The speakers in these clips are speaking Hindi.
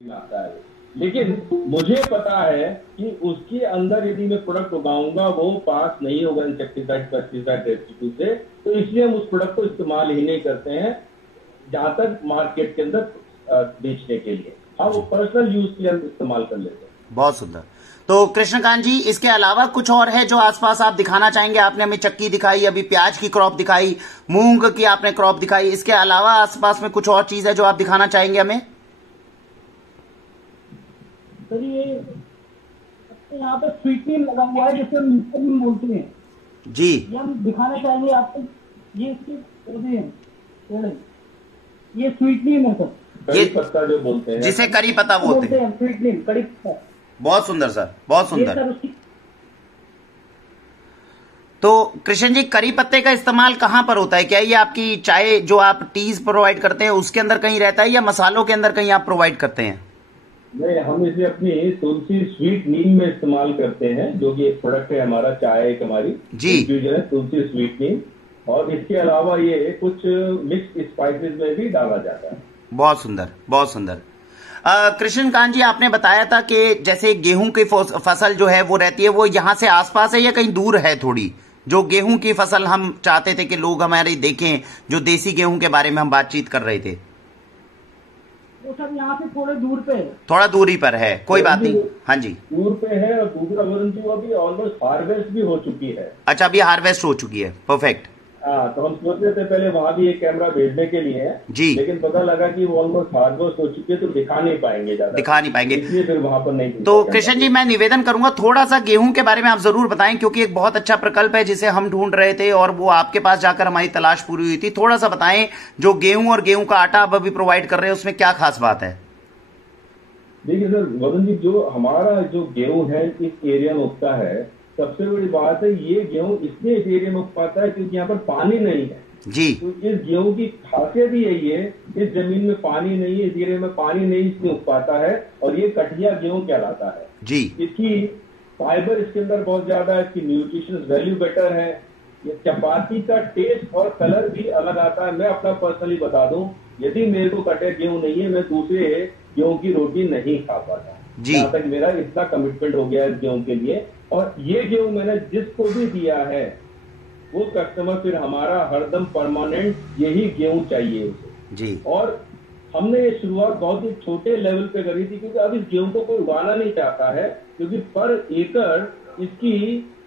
आता है। लेकिन मुझे पता है कि उसके अंदर यदि मैं प्रोडक्ट उगाऊंगा वो पास नहीं होगा इंसेक्टिसाइड पेस्टिसाइड रेसिड्यू से, तो इसलिए हम उस प्रोडक्ट को इस्तेमाल ही नहीं करते हैं जहां तक मार्केट के अंदर बेचने के लिए। हाँ, वो पर्सनल यूज के लिए हम इस्तेमाल कर लेते हैं। बहुत सुंदर। तो कृष्णकांत जी, इसके अलावा कुछ और है जो आसपास आप दिखाना चाहेंगे? आपने हमें चक्की दिखाई, अभी प्याज की क्रॉप दिखाई, मूंग की आपने क्रॉप दिखाई, इसके अलावा आसपास में कुछ और चीज है जो आप दिखाना चाहेंगे हमें? सर ये यहाँ पे स्वीट नीम लगा हुआ है जिसे हम नीम बोलते हैं जी। ये हम दिखाना चाहेंगे आपको। ये इसके पौधे हैं, ये स्वीट नीम है सर, करी पत्ता जो बोलते हैं, जिसे करी पत्ता बोलते हैं। स्वीट नीम, करी पत्ता। बहुत सुंदर सर, बहुत सुंदर। तो कृष्ण जी, करी पत्ते का इस्तेमाल कहाँ पर होता है? क्या ये आपकी चाय जो आप टीज प्रोवाइड करते हैं उसके अंदर कहीं रहता है या मसालों के अंदर कहीं आप प्रोवाइड करते हैं? नहीं, हम इसे अपनी तुलसी स्वीट नीम में इस्तेमाल करते हैं, जो कि एक प्रोडक्ट है हमारा, चाय एक हमारी जी है तुलसी स्वीट नीम। और इसके अलावा ये कुछ मिक्स स्पाइसेस में भी डाला जाता है। बहुत सुंदर, बहुत सुंदर। कृष्णकांत जी, आपने बताया था कि जैसे गेहूं की फसल जो है वो रहती है, वो यहाँ से आसपास है या कहीं दूर है थोड़ी? जो गेहूं की फसल हम चाहते थे कि लोग हमारे देखें, जो देसी गेहूं के बारे में हम बातचीत कर रहे थे, वो सब यहाँ से थोड़े दूर पे है, थोड़ा दूरी पर है, कोई बात नहीं। हाँ जी, दूर पे है। और दूसरा वरुण जी, अभी ऑलमोस्ट हार्वेस्ट भी हो चुकी है। अच्छा, अभी हार्वेस्ट हो चुकी है, परफेक्ट। हाँ, तो हम सोच रहे थे पहले वहां भी एक कैमरा भेजने के लिए जी, लेकिन पता लगा कि वो ऑलमोस्ट हार्वेस्ट हो चुकी है, तो दिखा नहीं पाएंगे ज्यादा, दिखा नहीं पाएंगे, इसलिए फिर वहां पर नहीं। तो कृष्ण जी, मैं निवेदन करूंगा थोड़ा सा गेहूं के बारे में आप जरूर बताएं, क्योंकि एक बहुत अच्छा प्रकल्प है जिसे हम ढूंढ रहे थे और वो आपके पास जाकर हमारी तलाश पूरी हुई थी। थोड़ा सा बताएं, जो गेहूं और गेहूं का आटा आप अभी प्रोवाइड कर रहे हैं उसमें क्या खास बात है? देखिए सर वरुण जी, जो हमारा जो गेहूं है इस एरिया में उगता है, सबसे बड़ी बात है ये गेहूं इसलिए इस एरिया में उग पाता है क्योंकि यहाँ पर पानी नहीं है जी। तो इस गेहूं की खासियत ही यही है, इस जमीन में पानी नहीं है, इस एरिया में पानी नहीं, इसलिए उग पाता है और ये कटिया गेहूं कहलाता है जी। इसकी फाइबर इसके अंदर बहुत ज्यादा है, इसकी न्यूट्रिशन वैल्यू बेटर है। ये चपाती का टेस्ट और कलर भी अलग आता है। मैं अपना पर्सनली बता दूं, यदि मेरे को कटे गेहूं नहीं है, मैं दूसरे गेहूं की रोटी नहीं खा पाता जी। यहाँ तक मेरा इतना कमिटमेंट हो गया है इस गेहूं के लिए। और ये गेहूं मैंने जिसको भी दिया है वो कस्टमर फिर हमारा हरदम परमानेंट यही गेहूं चाहिए उसे जी। और हमने ये शुरुआत बहुत ही छोटे लेवल पे करी थी, क्योंकि अब इस गेहूं को कोई उगाना नहीं चाहता है, क्योंकि पर एकड़ इसकी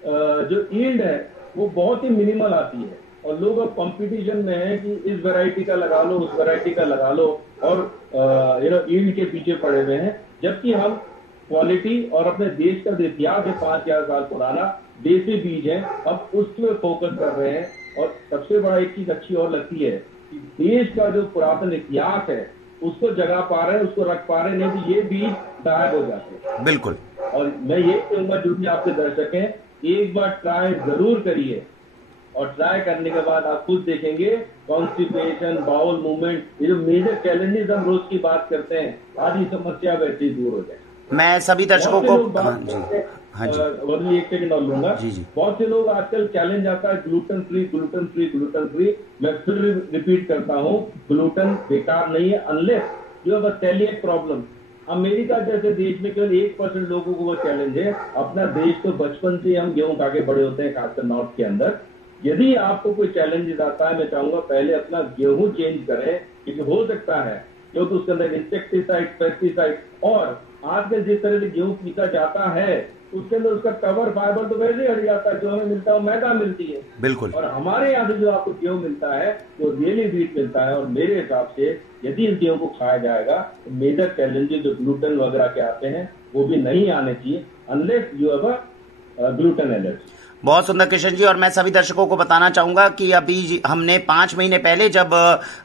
जो यील्ड है वो बहुत ही मिनिमल आती है और लोग अब कंपटीशन में है कि इस वैरायटी का लगा लो, उस वैरायटी का लगा लो और यील्ड के पीछे पड़े हुए हैं। जबकि हम क्वालिटी और अपने देश का जो इतिहास है 5000 साल पुराना देसी बीज है, अब उसमें फोकस कर रहे हैं। और सबसे बड़ा एक चीज अच्छी और लगती है कि देश का जो पुरातन इतिहास है उसको जगा पा रहे हैं, उसको रख पा रहे हैं, नहीं तो ये बीज गायब हो जाते हैं। बिल्कुल। और मैं ये कहूंगा जो भी आपके दर्शक हैं, एक बार ट्राई जरूर करिए और ट्राई करने के बाद आप खुद देखेंगे कॉन्स्टिपेशन, बाउल मूवमेंट, ये जो मेजर चैलेंजेस हम रोज की बात करते हैं, आधी समस्या वैसे ही दूर हो जाए। मैं सभी दर्शकों को हाँ जी वही एक सेकंड और लूंगा जी जी। बहुत से लोग आजकल चैलेंज आता है gluten free, gluten free, gluten free. मैं फिर रिपीट करता हूँ, ग्लूटेन बेकार नहीं है unless you have a coeliac problem. America जैसे देश में केवल 1% लोगों को वो चैलेंज है। अपना देश तो बचपन से हम गेहूं खा के बड़े होते हैं, खासकर नॉर्थ के अंदर। यदि आपको कोई चैलेंज आता है, मैं चाहूंगा पहले अपना गेहूं चेंज करें, क्योंकि हो सकता है क्योंकि उसके अंदर इंसेक्टिसाइड, पेस्टिसाइड और आजकल जिस तरह से गेहूं पीसा जाता है उसके अंदर उसका कवर फाइबर तो वैसे ही हट जाता है, जो हमें मिलता है मैदा मिलती है। बिल्कुल। और हमारे यहाँ से जो आपको गेहूं मिलता है वो रियली व्हीट मिलता है। और मेरे हिसाब से यदि इस गेहूं को खाया जाएगा तो मेजर चैलेंजेस जो ग्लूटेन वगैरह के आते हैं वो भी नहीं आने चाहिए unless you have a gluten allergy. बहुत सुंदर कृष्ण जी। और मैं सभी दर्शकों को बताना चाहूंगा कि अभी हमने 5 महीने पहले जब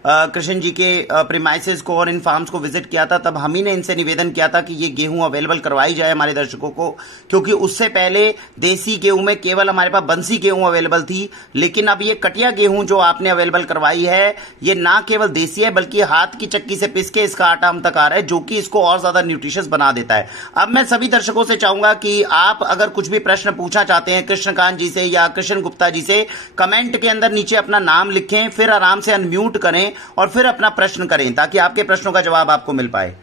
कृष्ण जी के प्रीमाइसेस को और इन फार्म्स को विजिट किया था, तब हम ही ने इनसे निवेदन किया था कि ये गेहूं अवेलेबल करवाई जाए हमारे दर्शकों को, क्योंकि उससे पहले देसी गेहूं में केवल हमारे पास बंसी गेहूं अवेलेबल थी। लेकिन अब ये कटिया गेहूं जो आपने अवेलेबल करवाई है, ये ना केवल देसी है बल्कि हाथ की चक्की से पिस के इसका आटा हम तक आ रहा है, जो कि इसको और ज्यादा न्यूट्रिशियस बना देता है। अब मैं सभी दर्शकों से चाहूंगा कि आप अगर कुछ भी प्रश्न पूछना चाहते हैं कृष्ण जी से या कृष्ण गुप्ता जी से, कमेंट के अंदर नीचे अपना नाम लिखें, फिर आराम से अनम्यूट करें और फिर अपना प्रश्न करें ताकि आपके प्रश्नों का जवाब आपको मिल पाए।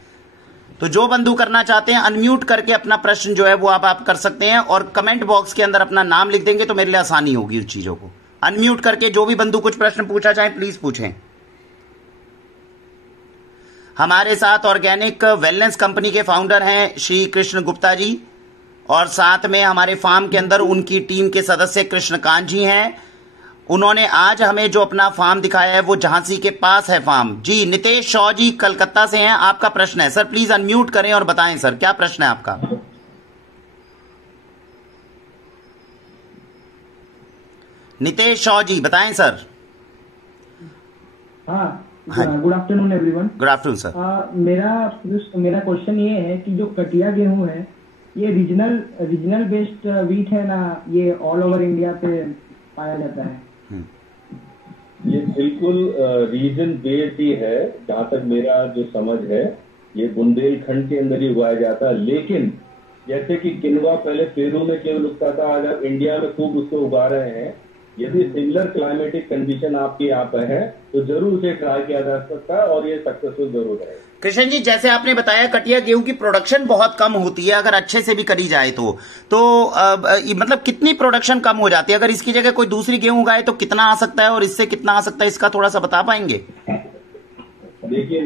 तो जो बंधु करना चाहते हैं अनम्यूट करके अपना प्रश्न जो है वो आप कर सकते हैं, और कमेंट बॉक्स के अंदर अपना नाम लिख देंगे तो मेरे लिए आसानी होगी उस चीजों को। अनम्यूट करके जो भी बंधु कुछ प्रश्न पूछना चाहें प्लीज पूछें। हमारे साथ ऑर्गेनिक वेलनेस कंपनी के फाउंडर हैं श्री कृष्ण गुप्ता जी, और साथ में हमारे फार्म के अंदर उनकी टीम के सदस्य कृष्णकांत जी हैं। उन्होंने आज हमें जो अपना फार्म दिखाया है वो झांसी के पास है फार्म। जी नितेश शॉ जी कलकत्ता से हैं, आपका प्रश्न है सर, प्लीज अनम्यूट करें और बताएं सर क्या प्रश्न है आपका। नितेश शॉ जी बताएं सर। हाँ, good afternoon everyone. Good afternoon sir. मेरा क्वेश्चन ये है कि जो कटिया गेहूं है ये रीजनल बेस्ड वीट है ना, ये ऑल ओवर इंडिया पे पाया जाता है? ये बिल्कुल रीजन बेस्ड ही है, जहां तक मेरा जो समझ है। ये बुंदेलखंड के अंदर ही उगाया जाता है, लेकिन जैसे कि किनवा पहले पेरू में केवल उगता था, आज आप इंडिया में खूब उसको उगा रहे हैं। यदि सिमिलर क्लाइमेटिक कंडीशन आपके यहाँ पर है तो जरूर उसे ट्राई किया जा सकता है और ये सक्सेसफुल जरूर है। कृष्ण जी जैसे आपने बताया कटिया गेहूं की प्रोडक्शन बहुत कम होती है अगर अच्छे से भी करी जाए तो मतलब कितनी प्रोडक्शन कम हो जाती है? अगर इसकी जगह कोई दूसरी गेहूं उगाए तो कितना आ सकता है और इससे कितना आ सकता है, इसका थोड़ा सा बता पाएंगे? देखिए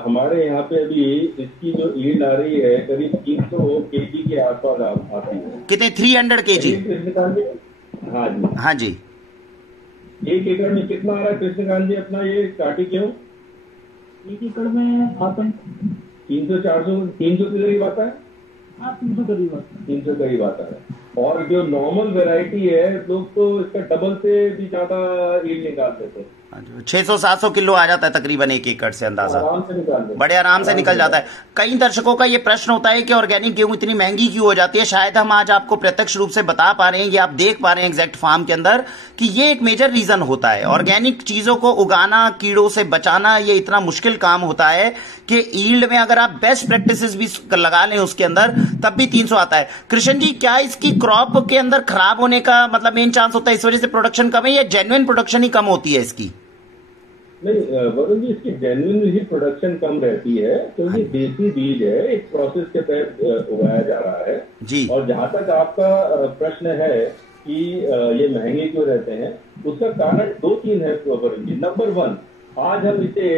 हमारे यहाँ पे अभी इसकी जो ईल्ड आ रही है करीब 300 केजी के आसपास आती है। कितने? 300 केजी? हाँ जी, हाँ जी। 1 एकड़ में कितना आ रहा है कृष्णकांत जी अपना ये काटी गेहूं? 1 एकड़ में आता है 300 के करीब आता है। हाँ, 300 करीब आता है। 300 करीब आता है। और जो नॉर्मल वैरायटी है लोग तो इसका डबल से भी ज्यादा ईल्ड निकाल देते हैं। 600-700 किलो आ जाता है तकरीबन 1 एकड़ से, अंदाजा बड़े आराम से निकल जाता है। कई दर्शकों का ये प्रश्न होता है कि ऑर्गेनिक गेहूं इतनी महंगी क्यों हो जाती है। शायद हम आज आपको प्रत्यक्ष रूप से बता पा रहे हैं, ये आप देख पा रहे हैं एग्जैक्ट फार्म के अंदर कि ये एक मेजर रीजन होता है। ऑर्गेनिक चीजों को उगाना, कीड़ों से बचाना, ये इतना मुश्किल काम होता है कि ईल्ड में अगर आप बेस्ट प्रैक्टिसेस भी लगा लें उसके अंदर तब भी 300 आता है। कृष्ण जी क्या इसकी क्रॉप के अंदर खराब होने का मतलब मेन चांस होता है, इस वजह से प्रोडक्शन कम है या जेन्युइन प्रोडक्शन ही कम होती है इसकी? नहीं वरुण जी, इसकी जेन्युइन ही प्रोडक्शन कम रहती है क्योंकि देसी बीज है, एक प्रोसेस के तहत उगाया जा रहा है जी। और जहां तक आपका प्रश्न है कि ये महंगे क्यों रहते हैं, उसका कारण 2-3 है वरुण जी। नंबर 1, आज हम इसे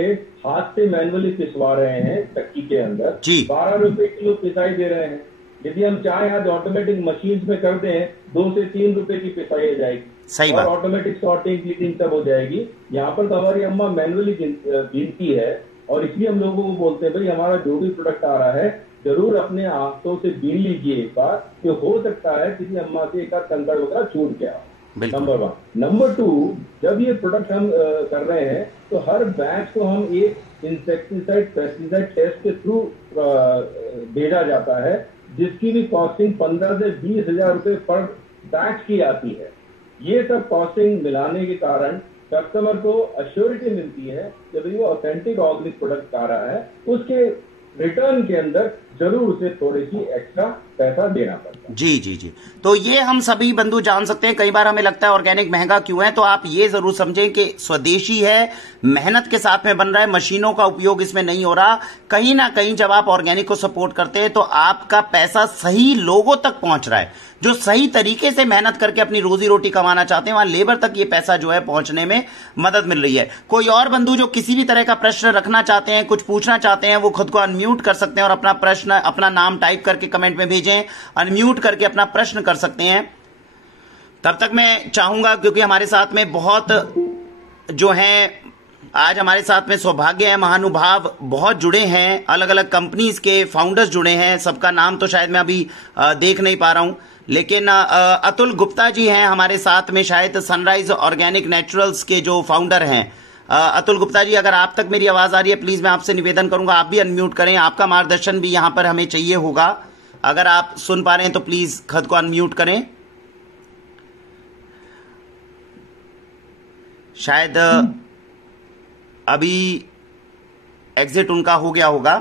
हाथ से मैनुअली पिसवा रहे हैं चक्की के अंदर, 12 रुपए किलो पिसाई दे रहे हैं। यदि हम चाहें आज ऑटोमेटिक मशीन में कर दें 2 से 3 रुपए की पिसाई हो जाएगी, सही और बात। ऑटोमेटिक सॉर्टिंग क्लीनिंग सब हो जाएगी। यहाँ पर तो हमारी अम्मा मैनुअली गिनती है और इसलिए हम लोगों को बोलते हैं भाई हमारा जो भी प्रोडक्ट आ रहा है जरूर अपने हाथों से बीन लीजिए एक बार, कि हो सकता है किसी अम्मा से एक आध कंकड़ वगैरह छूट गया। नंबर 1। नंबर 2, जब ये प्रोडक्ट हम कर रहे हैं तो हर बैच को हम एक इंसेक्टिसाइड पेस्टिसाइड टेस्ट के थ्रू भेजा जाता है, जिसकी भी कॉस्टिंग 15 से 20 हजार रुपए पर बैच की आती है। ये सब कॉस्टिंग मिलाने के कारण कस्टमर को अश्योरिटी मिलती है जब वो ऑथेंटिक ऑर्गेनिक प्रोडक्ट आ रहा है, उसके रिटर्न के अंदर जरूर उसे थोड़ी सी एक्स्ट्रा पैसा देना पड़ता है। जी जी जी, तो ये हम सभी बंधु जान सकते हैं। कई बार हमें लगता है ऑर्गेनिक महंगा क्यों है, तो आप ये जरूर समझें कि स्वदेशी है, मेहनत के साथ में बन रहा है, मशीनों का उपयोग इसमें नहीं हो रहा। कहीं ना कहीं जब आप ऑर्गेनिक को सपोर्ट करते हैं तो आपका पैसा सही लोगों तक पहुंच रहा है। जो सही तरीके से मेहनत करके अपनी रोजी रोटी कमाना चाहते हैं वहां लेबर तक ये पैसा जो है पहुंचने में मदद मिल रही है। कोई और बंधु जो किसी भी तरह का प्रश्न रखना चाहते हैं, कुछ पूछना चाहते हैं, वो खुद को अनम्यूट कर सकते हैं और अपना प्रश्न, अपना नाम टाइप करके कमेंट में भेजें, अनम्यूट करके अपना प्रश्न कर सकते हैं। तब तक मैं चाहूंगा, क्योंकि हमारे साथ में बहुत जो है आज हमारे साथ में सौभाग्य है, महानुभाव बहुत जुड़े हैं, अलग अलग कंपनीज के फाउंडर्स जुड़े हैं। सबका नाम तो शायद मैं अभी देख नहीं पा रहा हूं, लेकिन अतुल गुप्ता जी हैं हमारे साथ में, शायद सनराइज ऑर्गेनिक नेचुरल्स के जो फाउंडर हैं। अतुल गुप्ता जी, अगर आप तक मेरी आवाज आ रही है प्लीज मैं आपसे निवेदन करूंगा आप भी अनम्यूट करें, आपका मार्गदर्शन भी यहां पर हमें चाहिए होगा। अगर आप सुन पा रहे हैं तो प्लीज खुद को अनम्यूट करें। शायद अभी एग्जिट उनका हो गया होगा।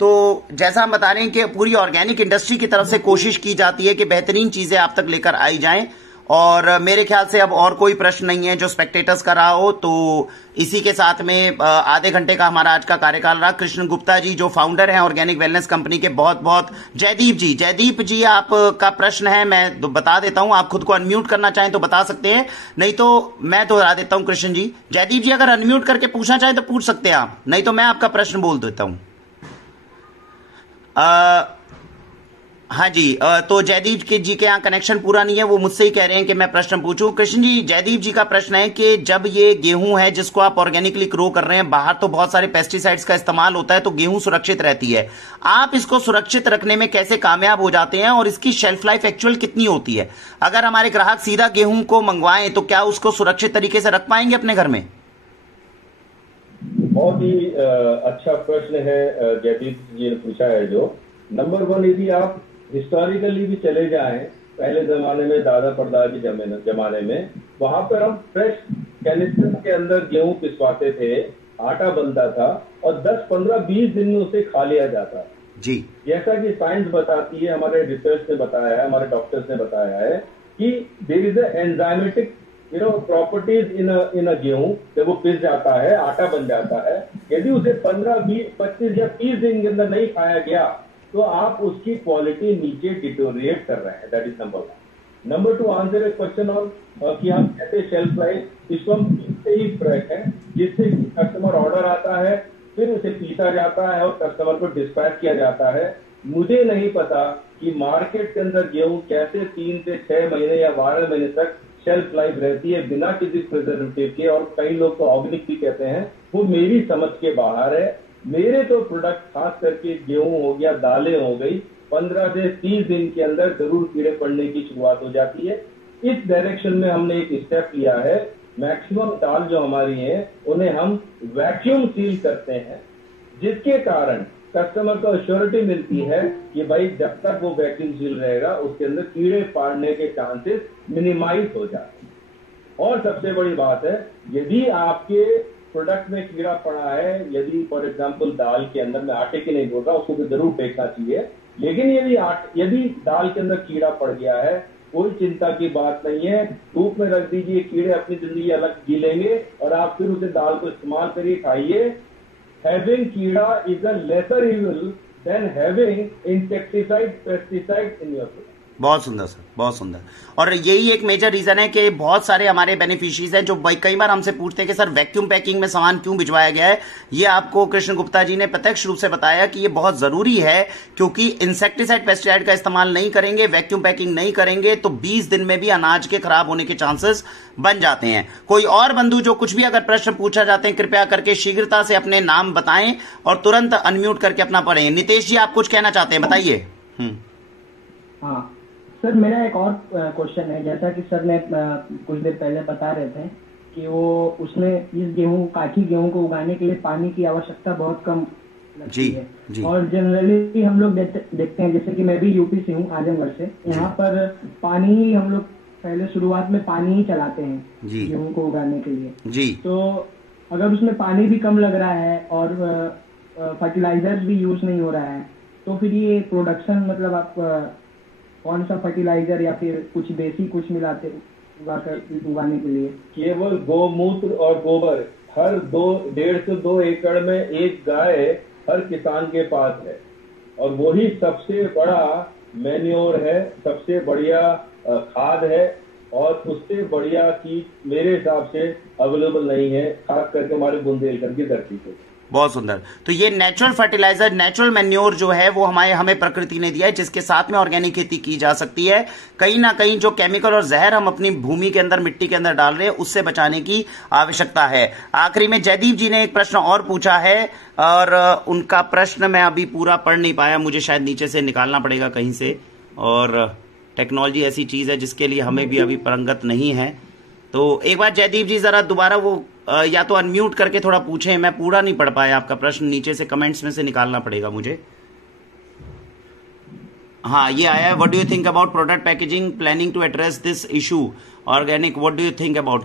तो जैसा हम बता रहे हैं कि पूरी ऑर्गेनिक इंडस्ट्री की तरफ से कोशिश की जाती है कि बेहतरीन चीजें आप तक लेकर आई जाएं, और मेरे ख्याल से अब और कोई प्रश्न नहीं है जो स्पेक्टेटर्स का रहा हो। तो इसी के साथ में आधे घंटे का हमारा आज का कार्यकाल रहा। कृष्ण गुप्ता जी जो फाउंडर हैं ऑर्गेनिक वेलनेस कंपनी के, बहुत बहुत। जयदीप जी आपका प्रश्न है, मैं बता देता हूं, आप खुद को अनम्यूट करना चाहें तो बता सकते हैं, नहीं तो मैं दोहरा देता हूं। कृष्ण जी, जयदीप जी अगर अनम्यूट करके पूछना चाहें तो पूछ सकते हैं आप, नहीं तो मैं आपका प्रश्न बोल देता हूं। हाँ जी, तो जयदीप जी के यहाँ कनेक्शन पूरा नहीं है, वो मुझसे ही कह रहे हैं कि मैं प्रश्न पूछूं। कृष्ण जी, जयदीप जी का प्रश्न है कि जब ये गेहूं है जिसको आप ऑर्गेनिकली ग्रो कर रहे हैं, बाहर तो बहुत सारे पेस्टिसाइड्स का इस्तेमाल होता है तो गेहूं सुरक्षित रहती है, आप इसको सुरक्षित रखने में कैसे कामयाब हो जाते हैं और इसकी शेल्फ लाइफ एक्चुअल कितनी होती है? अगर हमारे ग्राहक सीधा गेहूं को मंगवाएं तो क्या उसको सुरक्षित तरीके से रख पाएंगे अपने घर में? बहुत ही अच्छा प्रश्न है जयदीप जी ने पूछा है। जो नंबर 1, यदि आप हिस्टोरिकली भी चले जाएं, पहले जमाने में दादा परदादा के जमाने में, वहां पर हम फ्रेश कैनिस्टर के अंदर गेहूं पिसवाते थे, आटा बनता था और 10, 15, 20 दिन में उसे खा लिया जाता जी। जैसा कि साइंस बताती है, हमारे रिसर्च ने बताया है, हमारे डॉक्टर्स ने बताया है कि देयर इज एंजाइमेटिक प्रॉपर्टीज इन अ गेहूं। जब वो पिस जाता है, आटा बन जाता है, यदि उसे 15, 20, 25 या 30 दिन के अंदर नहीं खाया गया तो आप उसकी क्वालिटी नीचे डिटोरिएट कर रहे हैं। That is number 1। Number 2, answer A question on कि हम कैसे शेल्फ लाइफ, इसको हम पीसते ही फ्रेश है, जिससे कस्टमर ऑर्डर आता है, फिर उसे पीसा जाता है और कस्टमर को डिस्पैच किया जाता है। मुझे नहीं पता कि मार्केट के अंदर गेहूं कैसे 3 से 6 महीने या 12 महीने तक शेल्फ लाइफ रहती है बिना किसी प्रिजर्वेटिव के, और कई लोग तो ऑर्गेनिक भी कहते हैं, वो मेरी समझ के बाहर है। मेरे तो प्रोडक्ट खास करके गेहूं हो गया, दालें हो गई, 15 से 30 दिन के अंदर जरूर कीड़े पड़ने की शुरुआत हो जाती है। इस डायरेक्शन में हमने एक स्टेप लिया है। मैक्सिमम दाल जो हमारी है उन्हें हम वैक्यूम सील करते हैं, जिसके कारण कस्टमर को श्योरिटी मिलती है कि भाई जब तक वो वैक्यूम सील रहेगा उसके अंदर कीड़े पड़ने के चांसेस मिनिमाइज हो जाते हैं। और सबसे बड़ी बात है, यदि आपके प्रोडक्ट में कीड़ा पड़ा है, यदि फॉर एग्जांपल दाल के अंदर, मैं आटे की नहीं बोल रहा, उसको तो जरूर फेंकना चाहिए, लेकिन यदि दाल के अंदर कीड़ा पड़ गया है, कोई चिंता की बात नहीं है, धूप में रख दीजिए, कीड़े अपनी जिंदगी अलग जी लेंगे और आप फिर उसे दाल को इस्तेमाल करिए, खाइए। हैविंग कीड़ा is a lesser evil than having insecticide, pesticide in your product. बहुत सुंदर सर, बहुत सुंदर। और यही एक मेजर रीजन है कि बहुत सारे हमारे बेनिफिशियरीज हैं जो कई बार हमसे पूछते हैं कि सर वैक्यूम पैकिंग में सामान क्यों भिजवाया गया है। ये आपको कृष्ण गुप्ता जी ने प्रत्यक्ष रूप से बताया कि ये बहुत जरूरी है, क्योंकि इंसेक्टिसाइड पेस्टिसाइड का इस्तेमाल नहीं करेंगे, वैक्यूम पैकिंग नहीं करेंगे तो 20 दिन में भी अनाज के खराब होने के चांसेस बन जाते हैं। कोई और बंधु जो कुछ भी अगर प्रश्न पूछा जाते हैं, कृपया करके शीघ्रता से अपने नाम बताएं और तुरंत अनम्यूट करके अपना पढ़ें। नितेश जी, आप कुछ कहना चाहते हैं, बताइए। हाँ सर, मेरा एक और क्वेश्चन है। जैसा कि सर ने कुछ देर पहले बता रहे थे कि वो उसमें इस काठी गेहूं को उगाने के लिए पानी की आवश्यकता बहुत कम लगती है जी। और जनरली हम लोग देखते हैं, जैसे कि मैं भी यूपी से हूँ, आजमगढ़ से, यहाँ पर पानी ही हम लोग पहले शुरुआत में पानी ही चलाते हैं गेहूं को उगाने के लिए जी। तो अगर उसमें पानी भी कम लग रहा है और फर्टिलाइजर्स भी यूज नहीं हो रहा है, तो फिर ये प्रोडक्शन, मतलब आप कौन सा फर्टिलाइजर या फिर कुछ देसी कुछ मिलाते उगाने के लिए? केवल गोमूत्र और गोबर हर 1.5 से 2 एकड़ में एक गाय हर किसान के पास है, और वही सबसे बड़ा मैन्योर है, सबसे बढ़िया खाद है, और उससे बढ़िया चीज मेरे हिसाब से अवेलेबल नहीं है, खास करके हमारे बुंदेलखंड की धरती पे। बहुत सुंदर। तो ये नेचुरल फर्टिलाइजर, नेचुरल मैन्योर जो है वो हमें प्रकृति ने दिया है, जिसके साथ में ऑर्गेनिक खेती की जा सकती है। कहीं ना कहीं जो केमिकल और जहर हम अपनी भूमि के अंदर, मिट्टी के अंदर डाल रहे हैं, उससे बचाने की आवश्यकता है। आखिरी में जयदीप जी ने एक प्रश्न और पूछा है, और उनका प्रश्न मैं अभी पूरा पढ़ नहीं पाया, मुझे शायद नीचे से निकालना पड़ेगा कहीं से, और टेक्नोलॉजी ऐसी चीज है जिसके लिए हमें भी अभी पारंगत नहीं है। तो एक बार जयदीप जी जरा दोबारा वो या तो अनम्यूट करके थोड़ा पूछें, मैं पूरा नहीं पढ़ पाया आपका प्रश्न, नीचे से कमेंट्स में से निकालना पड़ेगा मुझे। हाँ, ये आया है, what do you think about product packaging planning to address this issue organic, what do you think about?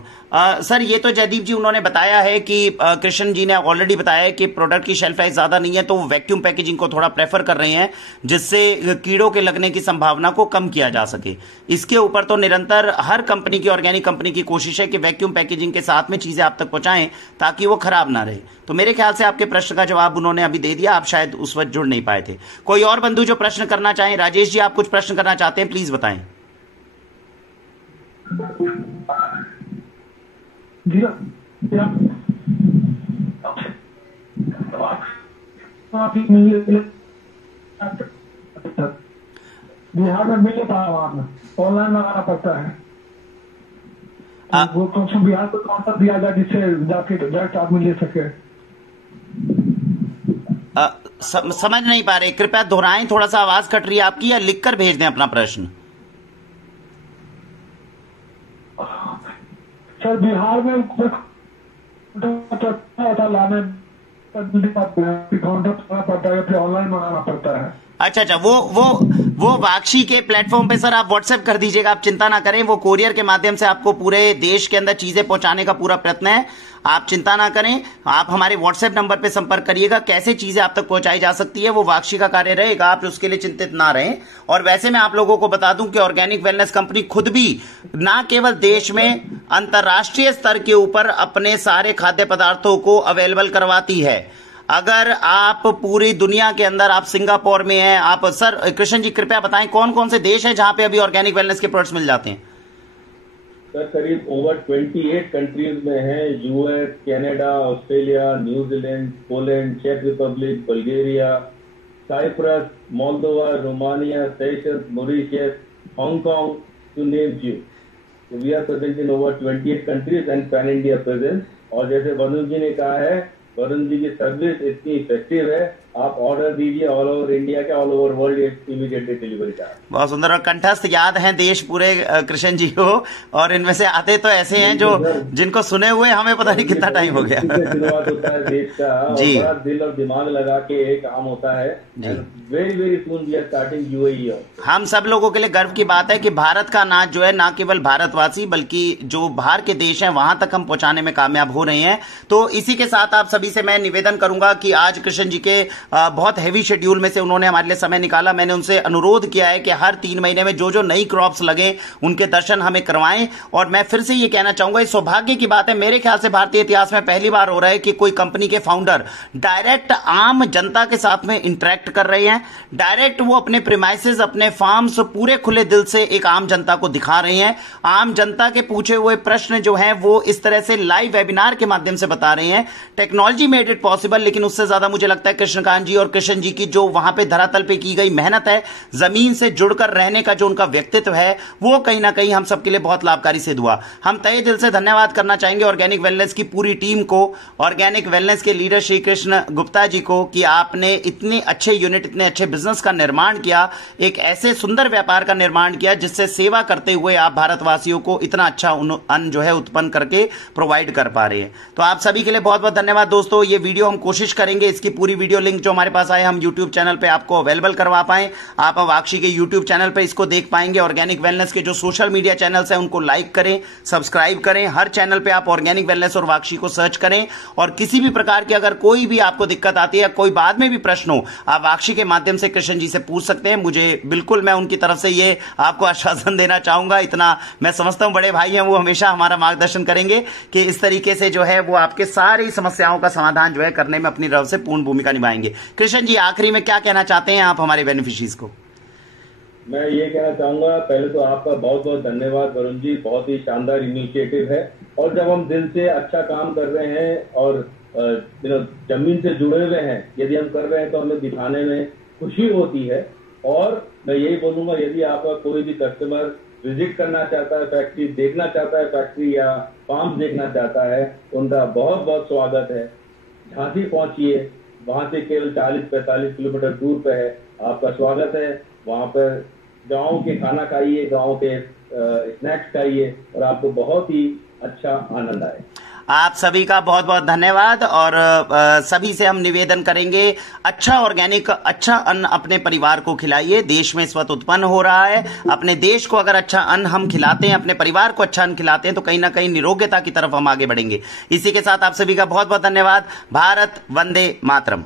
Sir ये तो जयदीप जी उन्होंने बताया है कि कृष्ण जी ने ऑलरेडी बताया है कि प्रोडक्ट की शेल्फ लाइफ ज्यादा नहीं है, तो वो वैक्यूम पैकेजिंग को थोड़ा प्रेफर कर रहे हैं जिससे कीड़ों के लगने की संभावना को कम किया जा सके। इसके ऊपर तो निरंतर हर कंपनी की, ऑर्गेनिक कंपनी की कोशिश है कि वैक्यूम पैकेजिंग के साथ में चीजें आप तक पहुंचाएं ताकि वो खराब ना रहे। तो मेरे ख्याल से आपके प्रश्न का जवाब उन्होंने अभी दे दिया, आप शायद उस वक्त जुड़ नहीं पाए थे। कोई और बंधु जो प्रश्न करना चाहें? राजेश जी आप कुछ प्रश्न करना चाहते हैं, प्लीज बताएं। बिहार में मिल नहीं पा रहा, ऑनलाइन मंगाना पड़ता है। वो कौन सा बिहार को कौन सा दिया जाए जिससे जाके डायरेक्ट आदमी ले सके? समझ नहीं पा रहे, कृपया दोहराएं, थोड़ा सा आवाज कट रही है आपकी, या लिखकर भेज दें अपना प्रश्न। सर बिहार में लाने पड़ता है, फिर ऑनलाइन मंगाना पड़ता है। अच्छा, वो वाक्षी के प्लेटफॉर्म पे सर आप व्हाट्सएप कर दीजिएगा, आप चिंता ना करें, वो कोरियर के माध्यम से आपको पूरे देश के अंदर चीजें पहुंचाने का पूरा प्रयत्न है, आप चिंता ना करें। आप हमारे व्हाट्सएप नंबर पे संपर्क करिएगा, कैसे चीजें आप तक पहुंचाई जा सकती है वो वाक्षी का कार्य रहेगा, आप उसके लिए चिंतित ना रहें। और वैसे मैं आप लोगों को बता दूं कि ऑर्गेनिक वेलनेस कंपनी खुद भी ना केवल देश में, अंतर्राष्ट्रीय स्तर के ऊपर अपने सारे खाद्य पदार्थों को अवेलेबल करवाती है। अगर आप पूरी दुनिया के अंदर, आप सिंगापुर में हैं, आप सर कृष्ण जी कृपया बताएं कौन कौन से देश हैं जहां पे अभी ऑर्गेनिक वेलनेस के प्रोडक्ट्स मिल जाते हैं? सर करीब ओवर 28 कंट्रीज में है, US, Canada, Australia, New Zealand, Poland, चेक Republic, Bulgaria, Cyprus, Moldova, Romania, Seychelles, Mauritius, Hong Kong, to name few. We are present in over 28 countries and pan India presence. और जैसे वरुण जी ने कहा है, वरुण जी की सर्विस इतनी इफेक्टिव है, आप ऑर्डर दीजिए ऑल ओवर इंडिया के, all over world immediately delivery का। बहुत सुंदर, और कंठस्थ याद हैं देश पूरे कृष्ण जी को, और इनमें से आते तो ऐसे हैं जो जिनको सुने हुए हमें पता नहीं कितना टाइम हो गया। शुरुआत होता है देश का, और बड़ा दिल और दिमाग लगा के एक काम होता है। Very very soon we are starting UAE. हम सब लोगों के लिए गर्व की बात है कि भारत का अनाज जो है, ना केवल भारतवासी बल्कि जो बाहर के देश हैं वहां तक हम पहुंचाने में कामयाब हो रहे हैं। तो इसी के साथ आप सभी से मैं निवेदन करूंगा कि आज कृष्ण जी के बहुत हैवी शेड्यूल में से उन्होंने हमारे लिए समय निकाला। मैंने उनसे अनुरोध किया है कि हर 3 महीने में जो जो नई क्रॉप्स लगे उनके दर्शन हमें करवाएं। और मैं फिर से ये कहना चाहूंगा, इस सौभाग्य की बात है, मेरे ख्याल से भारतीय इतिहास में पहली बार हो रहा है कि कोई कंपनी के फाउंडर डायरेक्ट आम जनता के साथ में इंटरेक्ट कर रहे हैं। डायरेक्ट वो अपने प्रीमाइसेस, अपने फार्म्स पूरे खुले दिल से एक आम जनता को दिखा रहे हैं। आम जनता के पूछे हुए प्रश्न जो हैं वो इस तरह से लाइव वेबिनार के माध्यम से बता रहे हैं। टेक्नोलॉजी मेड इट पॉसिबल, लेकिन उससे ज्यादा मुझे लगता है कृष्णकांत जी और कृष्ण जी की जो वहां पे धरातल पे की गई मेहनत है, जमीन से जुड़कर रहने का जो उनका व्यक्तित्व है, वो कहीं ना कहीं हम सबके लिए बहुत लाभकारी सिद्ध हुआ। हम तहे दिल से धन्यवाद करना चाहेंगे ऑर्गेनिक वेलनेस की पूरी टीम को, ऑर्गेनिक वेलनेस के लीडर श्री कृष्ण गुप्ता जी को, कि आपने इतने अच्छे यूनिट, इतने अच्छे बिजनेस का निर्माण किया, एक ऐसे सुंदर व्यापार का निर्माण किया जिससे सेवा करते हुए आप भारतवासियों को इतना अच्छा अन्न जो है उत्पन्न करके प्रोवाइड कर पा रहे हैं। तो आप सभी के लिए बहुत बहुत धन्यवाद दोस्तों। ये वीडियो हम कोशिश करेंगे इसकी पूरी वीडियो लिंक जो हमारे पास आए हम यूट्यूब चैनल पे आपको अवेलेबल करवा पाएं। आप वाक्षी के यूट्यूब चैनल पे इसको देख पाएंगे। ऑर्गेनिक वेलनेस के जो सोशल मीडिया चैनल्स हैं उनको लाइक करें, सब्सक्राइब करें। हर चैनल पे आप ऑर्गेनिक वेलनेस और वाक्षी को सर्च करें। और किसी भी प्रकार की अगर कोई भी आपको दिक्कत आती है, कोई बाद में भी प्रश्न हो, आप वाक्षी के माध्यम से कृष्ण जी से पूछ सकते हैं। मुझे बिल्कुल, मैं उनकी तरफ से ये आपको आश्वासन देना चाहूंगा, इतना मैं समझता हूं बड़े भाई हैं, वो हमेशा हमारा मार्गदर्शन करेंगे कि इस तरीके से जो है वो आपके सारी समस्याओं का समाधान जो है करने में अपनी तरफ से पूर्ण भूमिका निभाएंगे। कृष्ण जी आखिरी में क्या कहना चाहते हैं आप हमारे बेनिफिशियरीज को? मैं ये कहना चाहूंगा, पहले तो आपका बहुत बहुत धन्यवाद वरुण जी, बहुत ही शानदार इनिशिएटिव है। और जब हम दिल से अच्छा काम कर रहे हैं और जमीन से जुड़े हुए हैं, यदि हम कर रहे हैं तो हमें दिखाने में खुशी होती है। और मैं यही बोलूंगा, यदि आपका कोई भी कस्टमर विजिट करना चाहता है, फैक्ट्री देखना चाहता है, फैक्ट्री या फार्म देखना चाहता है, उनका बहुत बहुत स्वागत है। झांसी पहुंचिए, वहां से केवल 40-45 किलोमीटर दूर पे है, आपका स्वागत है। वहां पर गांव के खाना खाइए, गांव के स्नैक्स खाइए और आपको बहुत ही अच्छा आनंद आए। आप सभी का बहुत बहुत धन्यवाद। और सभी से हम निवेदन करेंगे, अच्छा ऑर्गेनिक, अच्छा अन्न अपने परिवार को खिलाइए। देश में इस वक्त उत्पन्न हो रहा है, अपने देश को अगर अच्छा अन्न हम खिलाते हैं, अपने परिवार को अच्छा अन्न खिलाते हैं, तो कहीं ना कहीं निरोग्यता की तरफ हम आगे बढ़ेंगे। इसी के साथ आप सभी का बहुत बहुत धन्यवाद। भारत वंदे मातरम।